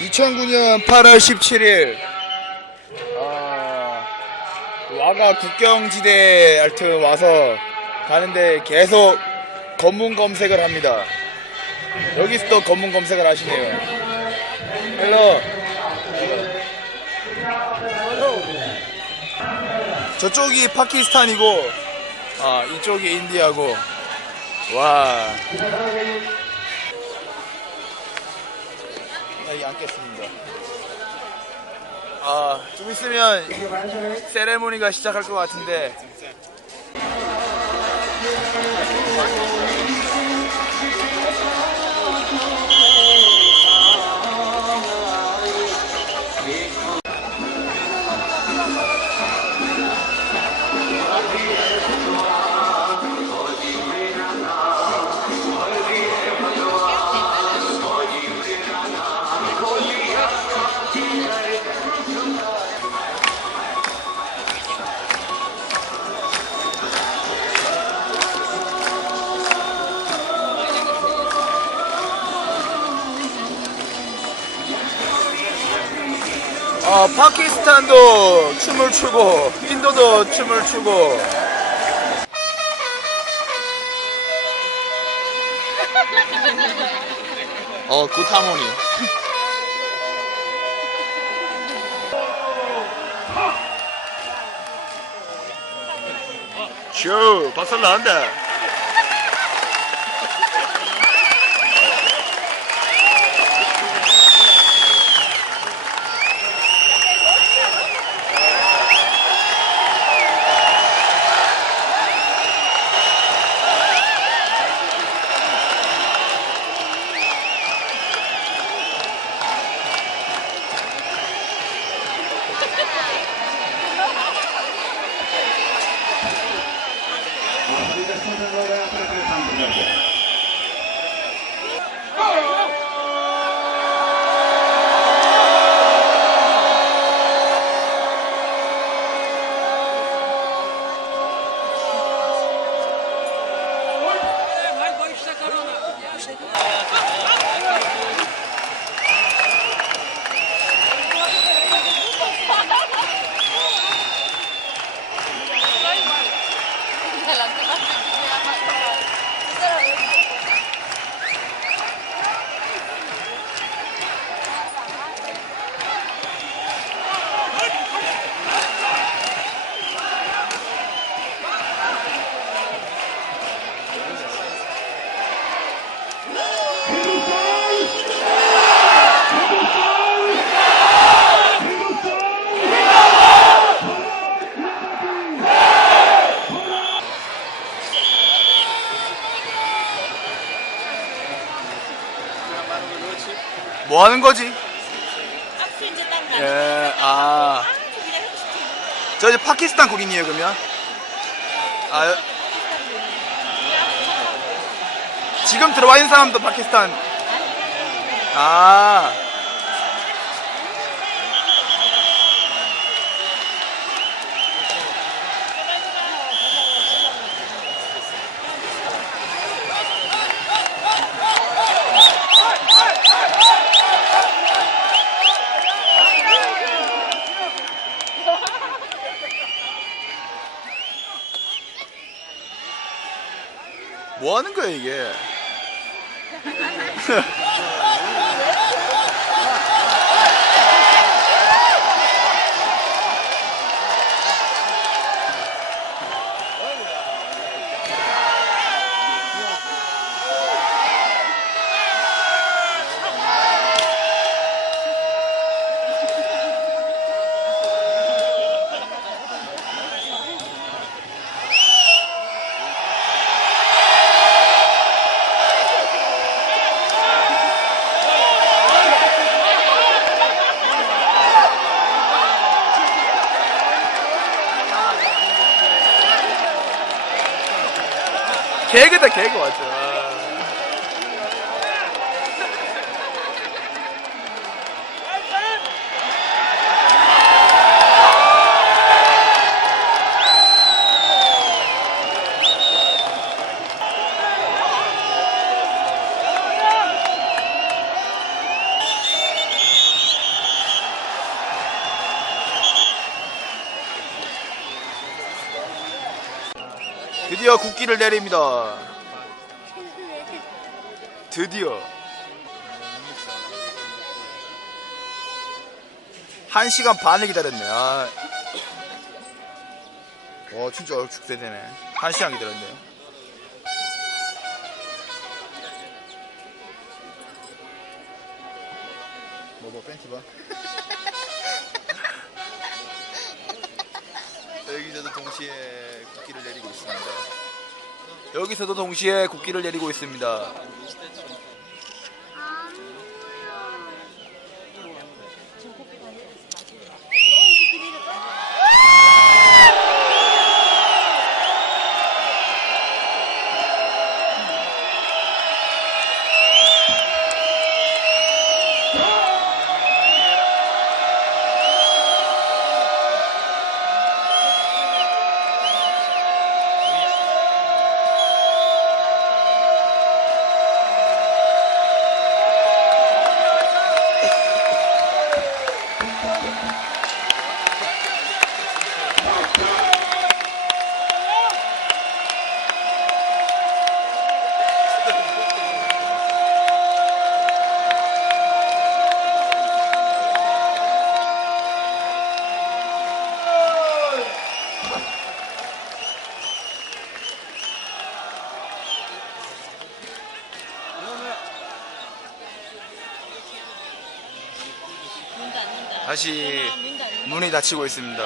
2009년 8월 17일 와가 국경지대 하여튼 와서 가는데 계속 검문 검색을 합니다. 여기서 또 검문 검색을 하시네요. 헬로. 저쪽이 파키스탄이고 이쪽이 인디아고. 와, 여기 앉겠습니다. 좀 있으면 세레모니가 시작할 것 같은데 파키스탄도 춤을 추고 인도도 춤을 추고 굿 하모니. 쇼 박살 나는데. 뭐 하는 거지? 예, 저 이제 파키스탄 국인이에요, 그러면? 지금 들어와 있는 사람도 파키스탄. 뭐 하는 거야, 이게? 개그다, 개그 맞죠? 드디어 국기를 내립니다. 드디어 1시간 반을 기다렸네. 와 진짜 축제되네. 1시간 기다렸네. 뭐 팬티 봐. 여기서도 동시에 국기를 내리고 있습니다. 여기서도 동시에 국기를 내리고 있습니다. 다시 문이 닫히고 있습니다.